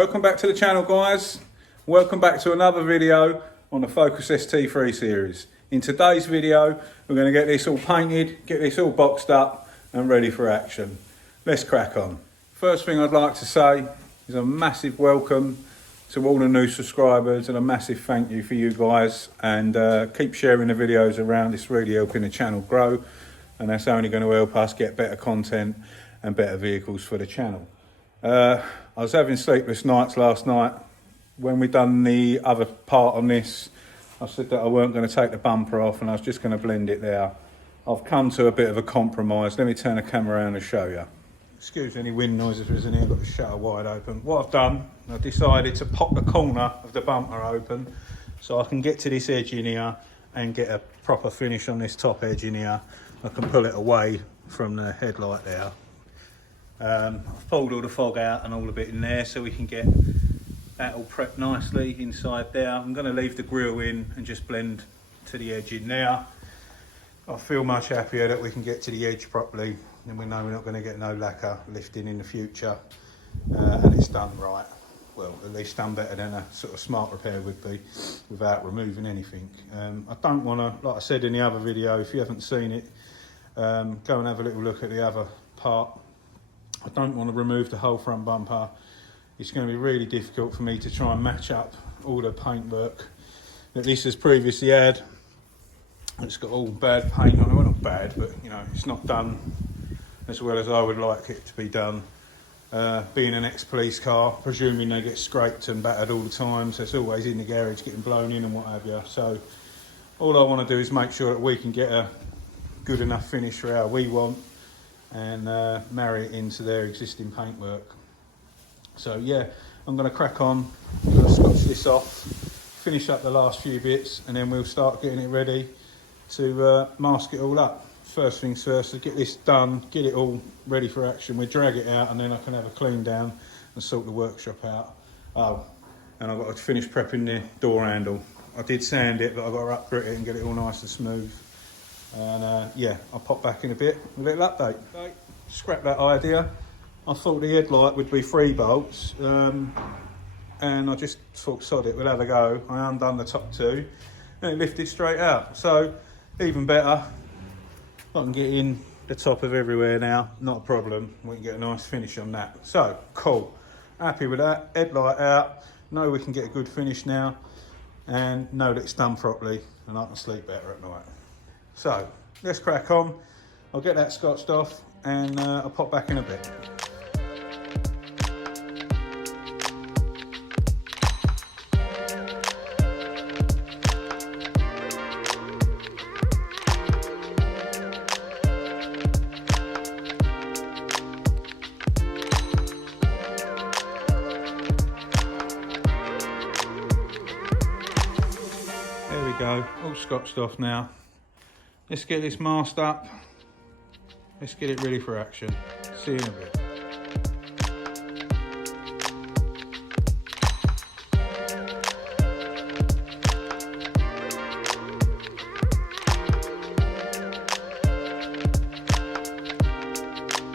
Welcome back to the channel, guys. Welcome back to another video on the Focus st3 series. In today's video, we're going to get this all painted, get this all boxed up and ready for action. Let's crack on. First thing I'd like to say is a massive welcome to all the new subscribers and a massive thank you for you guys, and keep sharing the videos around. It's really helping the channel grow, and that's only going to help us get better content and better vehicles for the channel. I was having sleepless nights last night. When we done the other part on this, I said that I weren't going to take the bumper off and I was just going to blend it there. I've come to a bit of a compromise. Let me turn the camera around and show you. Excuse any wind noises if there's any. I've got the shutter wide open. What I've done, I've decided to pop the corner of the bumper open so I can get to this edge in here and get a proper finish on this top edge in here. I can pull it away from the headlight there. I've pulled all the fog out and all the bit in there so we can get that all prepped nicely inside there. I'm going to leave the grille in and just blend to the edge in there. I feel much happier that we can get to the edge properly, and we know we're not going to get no lacquer lifting in the future, and it's done right. Well, at least done better than a sort of smart repair would be without removing anything. I don't want to, like I said in the other video, if you haven't seen it, go and have a little look at the other part. I don't want to remove the whole front bumper. It's going to be really difficult for me to try and match up all the paintwork that this has previously had. It's got all bad paint on it. Well, not bad, but you know, it's not done as well as I would like it to be done. Being an ex-police car, presuming they get scraped and battered all the time, so it's always in the garage getting blown in and what have you. So all I want to do is make sure that we can get a good enough finish for how we want, and marry it into their existing paintwork. So yeah, I'm going to crack on, I'm going to scotch this off, finish up the last few bits, and then we'll start getting it ready to mask it all up. First things first, to get this done, get it all ready for action, we drag it out and then I can have a clean down and sort the workshop out. Oh, and I've got to finish prepping the door handle. I did sand it, but I've got to up-grit it and get it all nice and smooth. And yeah, I'll pop back in a bit with a little update. Okay. Scrap that idea. I thought the headlight would be 3 bolts, and I just thought, sod it, we'll have a go. I undone the top 2 and it lifted straight out. So even better, I can get in the top of everywhere now, not a problem. We can get a nice finish on that. So cool, happy with that. Headlight out, know we can get a good finish now, and know that it's done properly and I can sleep better at night. So let's crack on. I'll get that scotched off and I'll pop back in a bit. There we go, all scotched off now. Let's get this masked up. Let's get it ready for action. See you in a bit.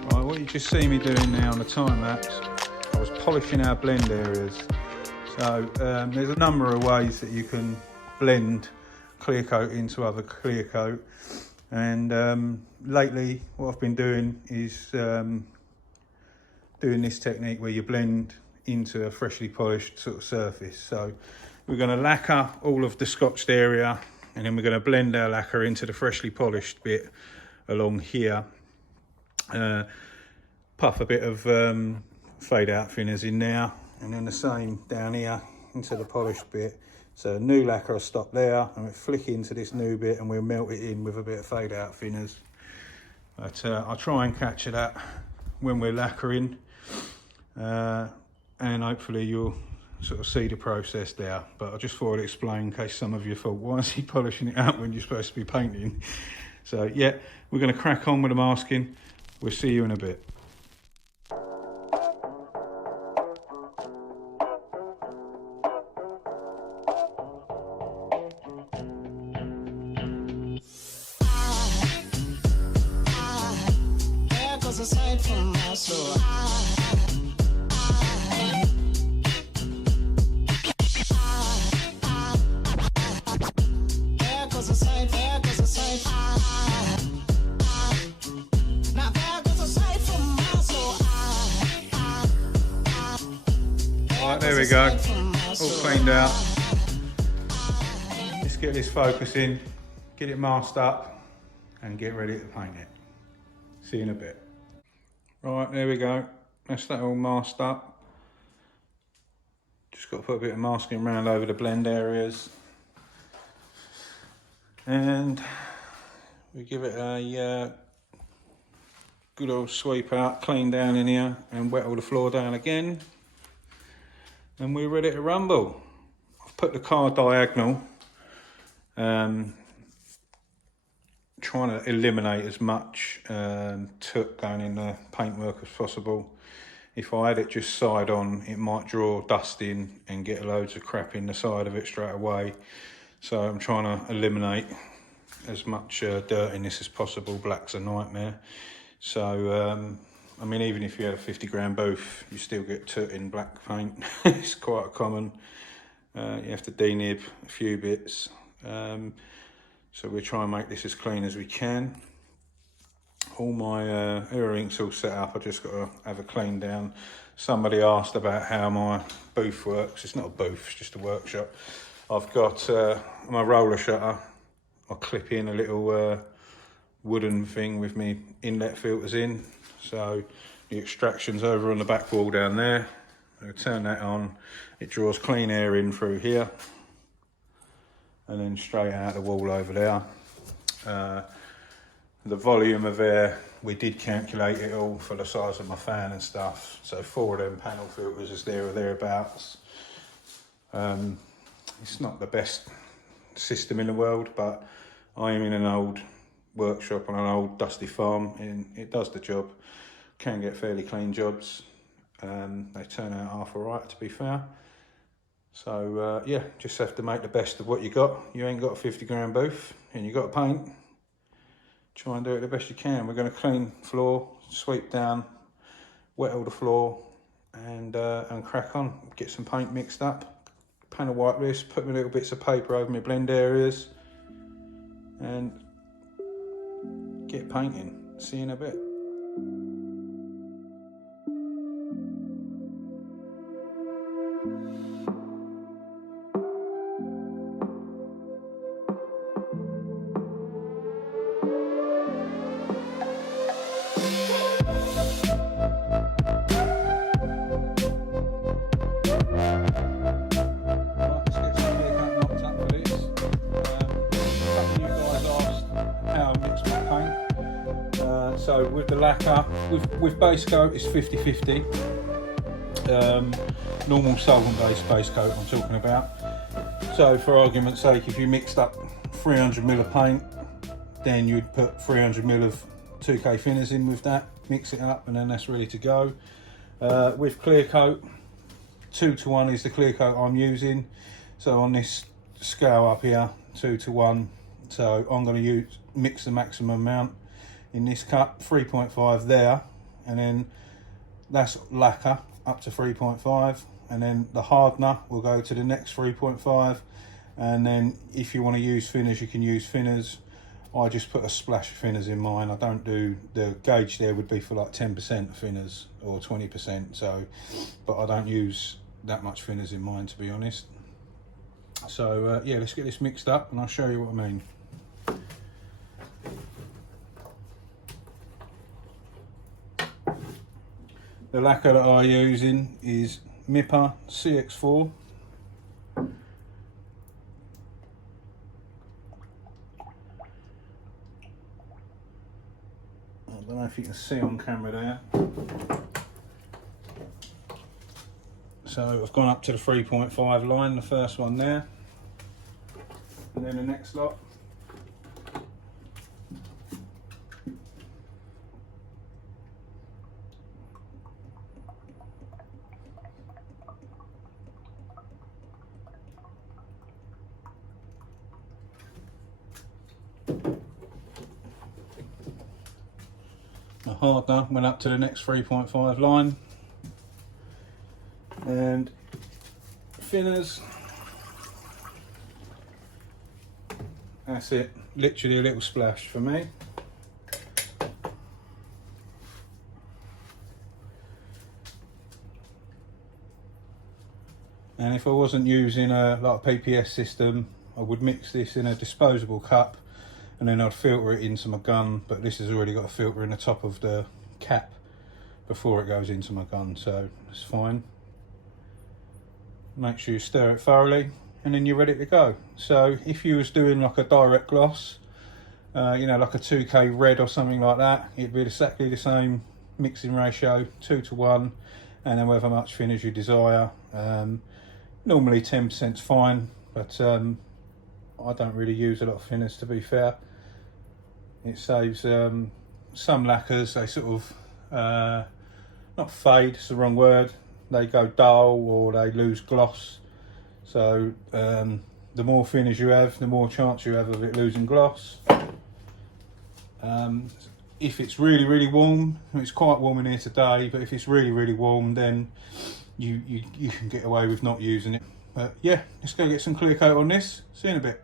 Right, what you just see me doing now on the time lapse, I was polishing our blend areas. So there's a number of ways that you can blend clear coat into other clear coat, and lately what I've been doing is doing this technique where you blend into a freshly polished sort of surface. So we're going to lacquer all of the scotched area, and then we're going to blend our lacquer into the freshly polished bit along here. Puff a bit of fade out thinners in there, and then the same down here into the polished bit. So new lacquer will stop there, and we'll flick into this new bit and we'll melt it in with a bit of fade out thinners. But I'll try and capture that when we're lacquering, and hopefully you'll sort of see the process there. But I just thought I'd explain in case some of you thought, why is he polishing it out when you're supposed to be painting? So yeah, we're going to crack on with the masking. We'll see you in a bit. Aside from my soul, Right, there we go, all cleaned out. Let's get this focusing, get it masked up and get ready to paint it. See you in a bit. Right, there we go, that's that all masked up. Just got to put a bit of masking around over the blend areas. And we give it a good old sweep out, clean down in here and wet all the floor down again. And we're ready to rumble. I've put the car diagonal, trying to eliminate as much took going in the paintwork as possible. If I had it just side on, it might draw dust in and get loads of crap in the side of it straight away. So I'm trying to eliminate as much dirt in this as possible. Black's a nightmare. So, I mean, even if you had a 50 grand booth, you still get toot in black paint. It's quite common. You have to denib a few bits. So we try and make this as clean as we can. All my earrings all set up. I just got to have a clean down. Somebody asked about how my booth works. It's not a booth, it's just a workshop. I've got my roller shutter. I'll clip in a little wooden thing with me inlet filters in. So the extraction's over on the back wall down there. I'll turn that on. It draws clean air in through here and then straight out the wall over there. The volume of air, we did calculate it all for the size of my fan and stuff. So 4 of them panel filters is there or thereabouts. It's not the best system in the world, but I am in an old workshop on an old dusty farm and it does the job. Can get fairly clean jobs. They turn out half alright, to be fair. So yeah, just have to make the best of what you got. You ain't got a 50 grand booth and you got to paint. Try and do it the best you can. We're going to clean floor, sweep down, wet all the floor and crack on. Get some paint mixed up, panel wipe this, put my little bits of paper over my blend areas and get painting. See you in a bit. So with the lacquer, with base coat it's 50-50. Normal solvent based base coat I'm talking about. So for argument's sake, if you mixed up 300ml of paint, then you'd put 300ml of 2K thinners in with that, mix it up and then that's ready to go. With clear coat, 2:1 is the clear coat I'm using. So on this scale up here, 2:1. So I'm going to mix the maximum amount in this cup, 3.5 there, and then that's lacquer up to 3.5, and then the hardener will go to the next 3.5, and then if you want to use thinners, you can use thinners. I just put a splash of thinners in mine. I don't do, the gauge there would be for like 10% thinners or 20%, so, but I don't use that much thinners in mine, to be honest. So yeah, let's get this mixed up and I'll show you what I mean. The lacquer that I'm using is MIPA CX4. I don't know if you can see on camera there. So I've gone up to the 3.5 line, the first one there, and then the next lot. The hardener went up to the next 3.5 line, and thinners, that's it, literally a little splash for me. And if I wasn't using a PPS system, I would mix this in a disposable cup and then I'd filter it into my gun, but this has already got a filter in the top of the cap before it goes into my gun, so it's fine. Make sure you stir it thoroughly and then you're ready to go. So if you was doing like a direct gloss, you know, like a 2K red or something like that, it'd be exactly the same mixing ratio, 2:1, and then however much finish you desire. Normally 10% is fine, but I don't really use a lot of thinners, to be fair. It saves some lacquers, they sort of not fade, it's the wrong word, they go dull or they lose gloss. So the more thinners you have, the more chance you have of it losing gloss. If it's really warm, it's quite warm in here today, but if it's really warm, then you can get away with not using it. But yeah, let's go get some clear coat on this. See you in a bit.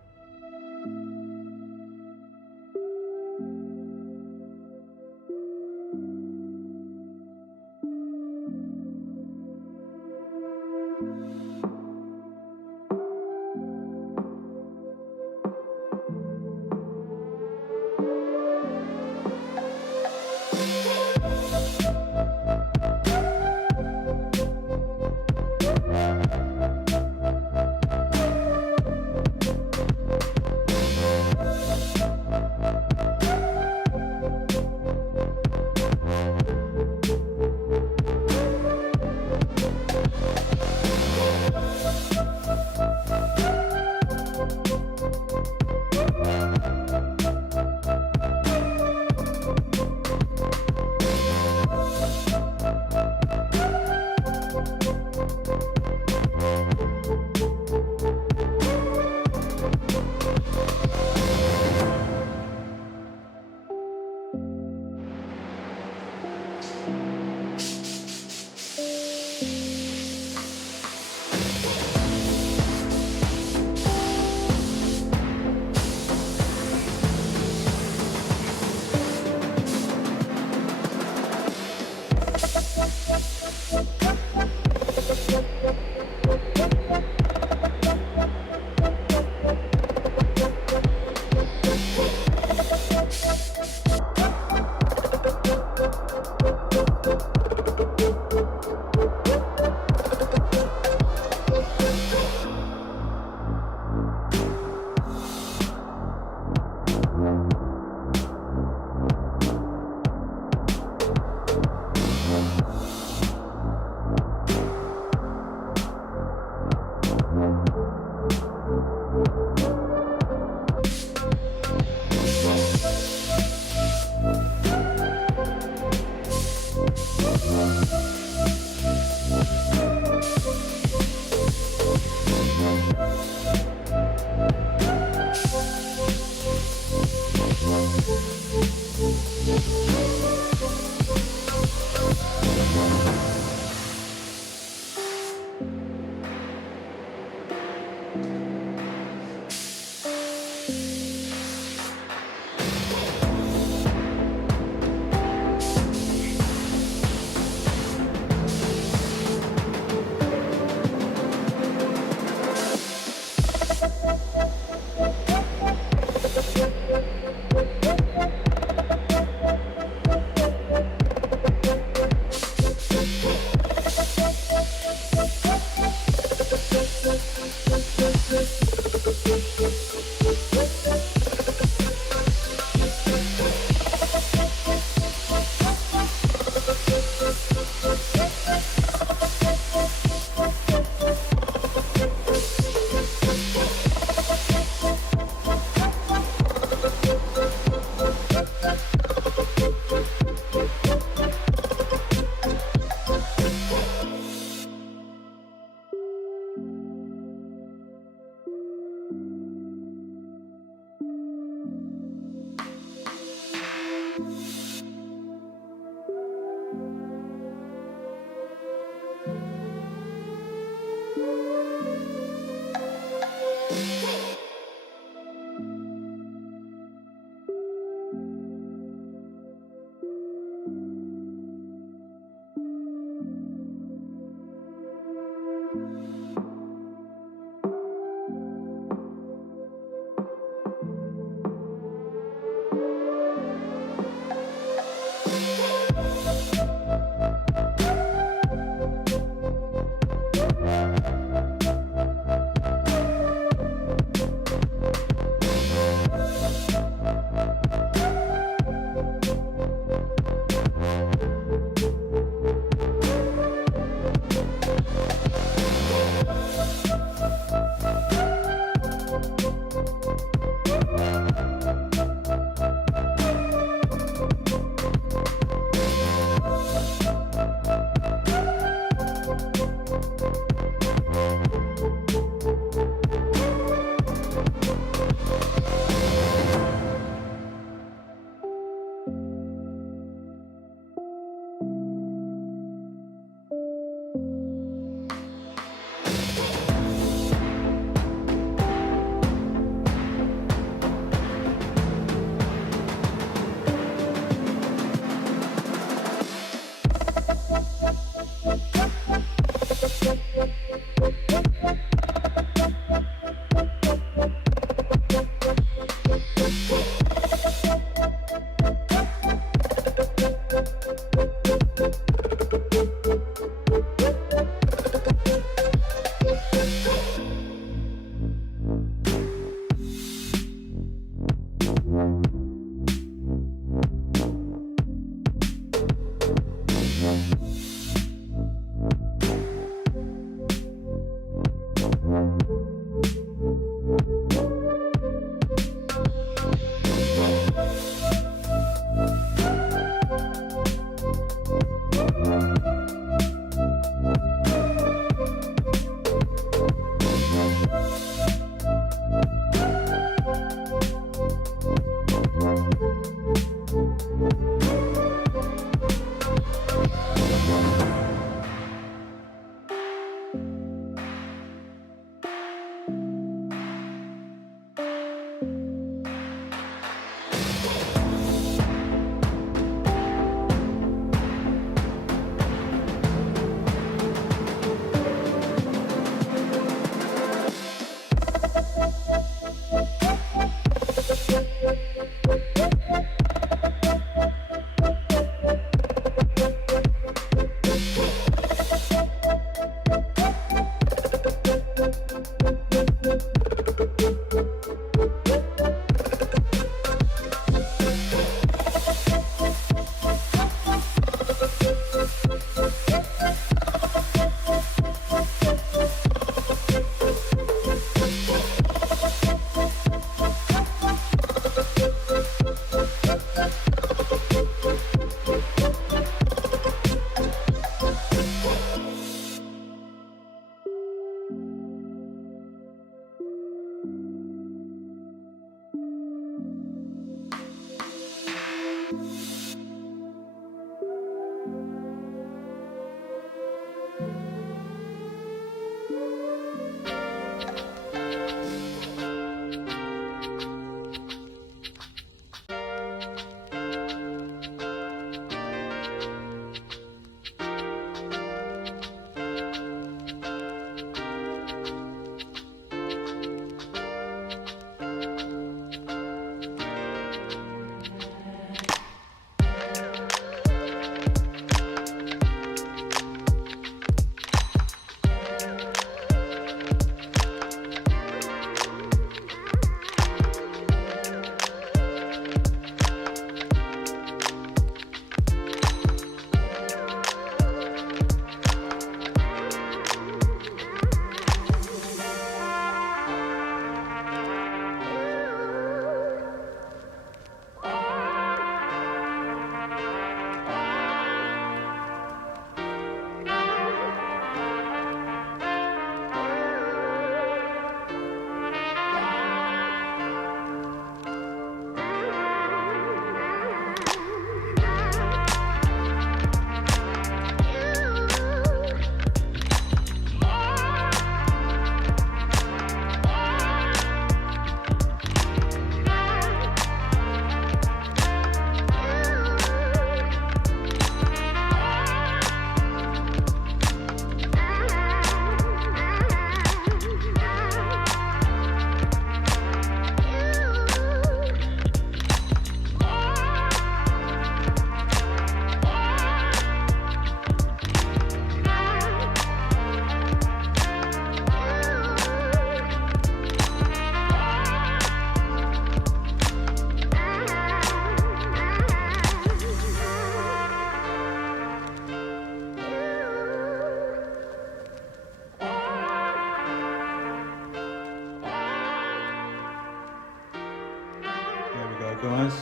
guys.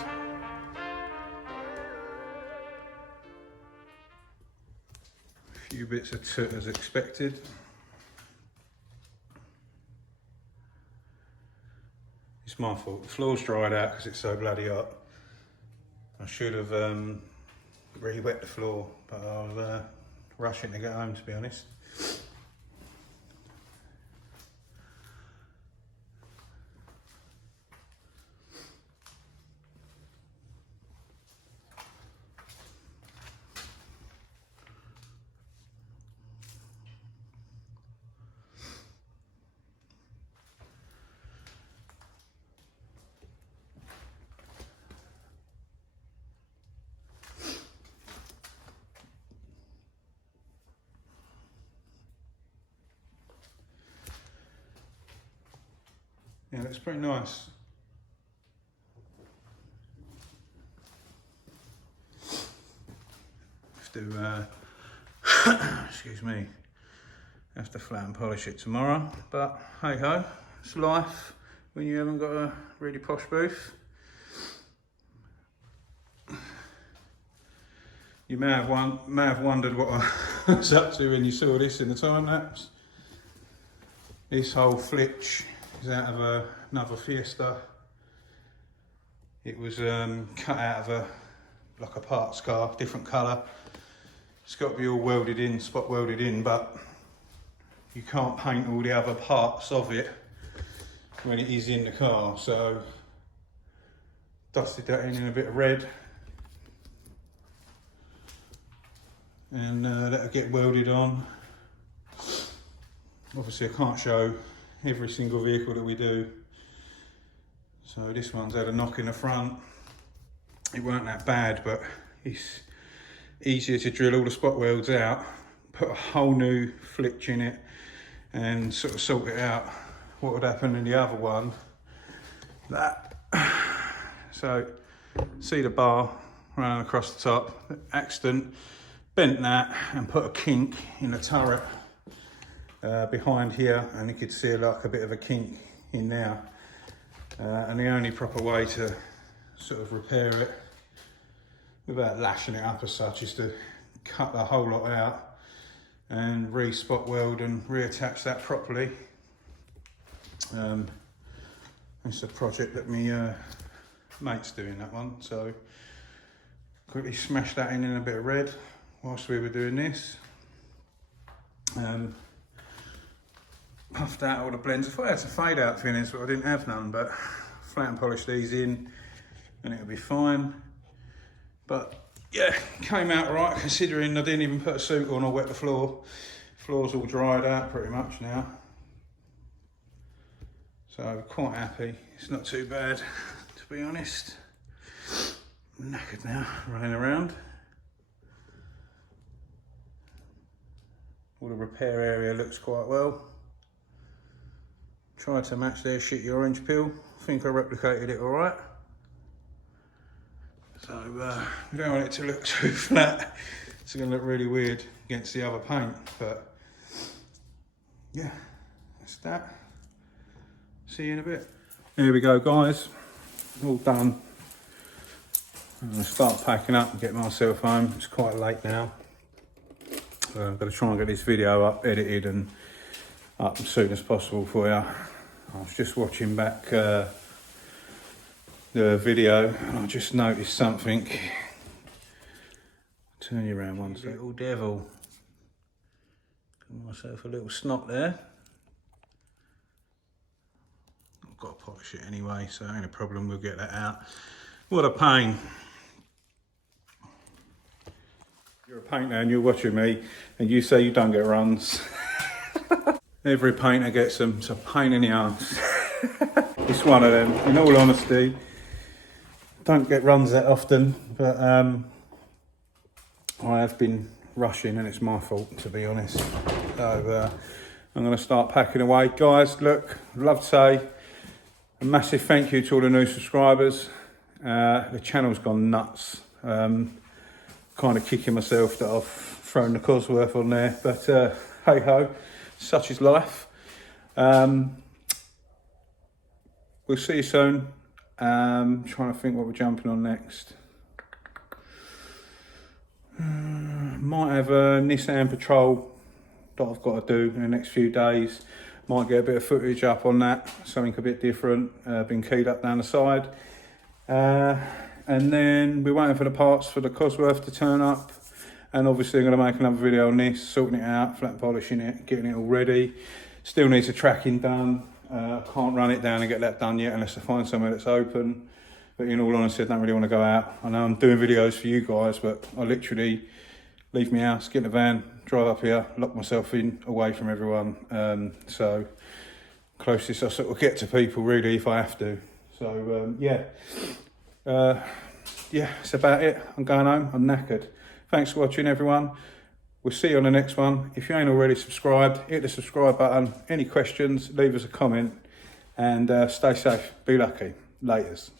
A few bits of soot as expected. It's my fault. The floor's dried out because it's so bloody hot. I should have re-wet the floor, but I was rushing to get home, to be honest. Yeah, looks pretty nice. Have to, excuse me, have to flat and polish it tomorrow, but hey ho, it's life when you haven't got a really posh booth. You may have wondered what I was up to when you saw this in the time lapse. This whole flitch is out of another Fiesta. It was cut out of like a parts car, different colour. It's got to be all welded in, spot welded in, but you can't paint all the other parts of it when it is in the car. So dusted that in a bit of red, and that'll get welded on. Obviously I can't show every single vehicle that we do. So this one's had a knock in the front. It weren't that bad, but it's easier to drill all the spot welds out, put a whole new flitch in it and sort of sort it out. What would happen in the other one, that. So see the bar running across the top, accident, bent that and put a kink in the turret behind here, and you could see like a bit of a kink in there, and the only proper way to sort of repair it without lashing it up as such is to cut the whole lot out and re-spot weld and reattach that properly. It's a project that my mate's doing, that one, so quickly smashed that in a bit of red whilst we were doing this. Puffed out all the blends. I thought I had some fade out finish, but I didn't have none, but flat and polished these in and it'll be fine. But yeah, came out right considering I didn't even put a suit on or wet the floor. Floor's all dried out pretty much now. So quite happy. It's not too bad, to be honest. I'm knackered now, running around. All the repair area looks quite well. Tried to match their shitty orange peel. I think I replicated it all right. So we don't want it to look too flat. It's going to look really weird against the other paint, but yeah, that's that. See you in a bit. Here we go, guys. All done. I'm going to start packing up and get myself home. It's quite late now. I'm going to try and get this video up, edited and up as soon as possible for you. I was just watching back the video and I just noticed something. Turn you around one second. Little devil. Got myself a little snot there. I've got to polish it anyway, so ain't a problem, we'll get that out. What a pain. You're a painter and you're watching me and you say you don't get runs. Every painter gets them, it's a pain in the arse. It's one of them, in all honesty. Don't get runs that often, but I have been rushing and it's my fault, to be honest. So I'm going to start packing away. Guys, look, I'd love to say a massive thank you to all the new subscribers. The channel's gone nuts. Kind of kicking myself that I've thrown the Cosworth on there, but hey ho, such is life. We'll see you soon. Trying to think what we're jumping on next. Might have a Nissan Patrol that I've got to do in the next few days. Might get a bit of footage up on that, something a bit different, been keyed up down the side. And then we're waiting for the parts for the Cosworth to turn up. And obviously I'm going to make another video on this, sorting it out, flat polishing it, getting it all ready. Still needs a tracking done. Can't run it down and get that done yet unless I find somewhere that's open. But in all honesty, I don't really want to go out. I know I'm doing videos for you guys, but I literally leave my house, get in the van, drive up here, lock myself in, away from everyone. So closest I sort of get to people really if I have to. So yeah, that's about it. I'm going home, I'm knackered. Thanks for watching everyone. We'll see you on the next one. If you ain't already subscribed, hit the subscribe button. Any questions, leave us a comment. And stay safe, be lucky. Laters.